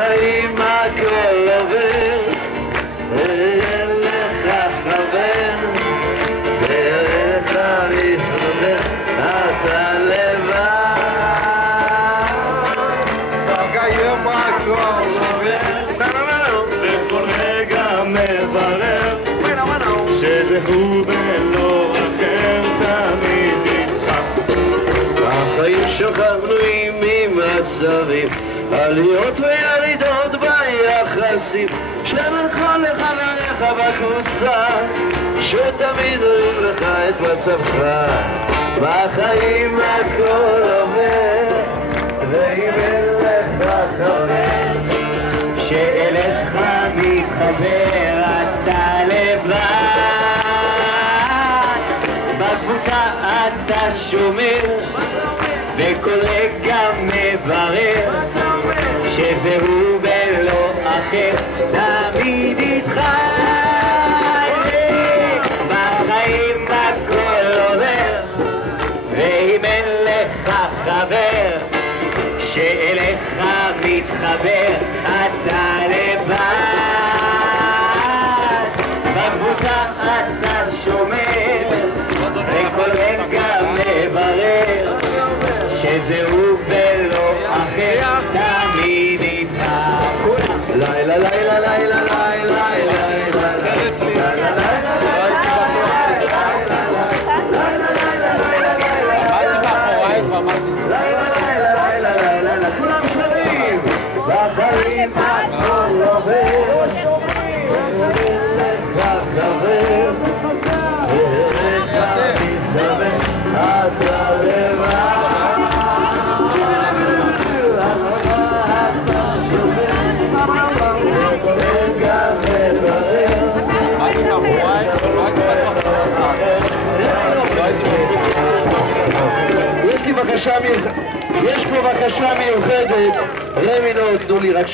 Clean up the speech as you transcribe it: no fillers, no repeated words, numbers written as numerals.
בחיים הכל עובר, אין לך חבר, דרך מסתובב, אתה לבד. בחיים הכל עובר, בכל רגע מברך שזה הוא ולא אחר, תמיד איתך. החיים שלך בנויים ממצבים, עליות וירידות ביחסים, שבינך לחבריך בקבוצה, שתמיד רואים לך את מצבך. בחיים הכל עובר, ואם אין לך חבר שאליך מתחבר, אתה לבד. בקבוצה אתה שומר, וכל רגע מברר שזהו ולא אחר, תמיד איתך. בחיים הכל עובר, ואם אין לך חבר שאליך מתחבר, אתה לבד. בקבוצה אתה שומר, וכל רגע מברר שזהו ולא אחר, תמיד איתך. לילה לילה לילה לילה כולם שרים. בחיים הכל עובר, אין לך חבר, איך מתחבר, אתה לבד. יש פה בקשה מיוחדת, רמינות, תנו לי רק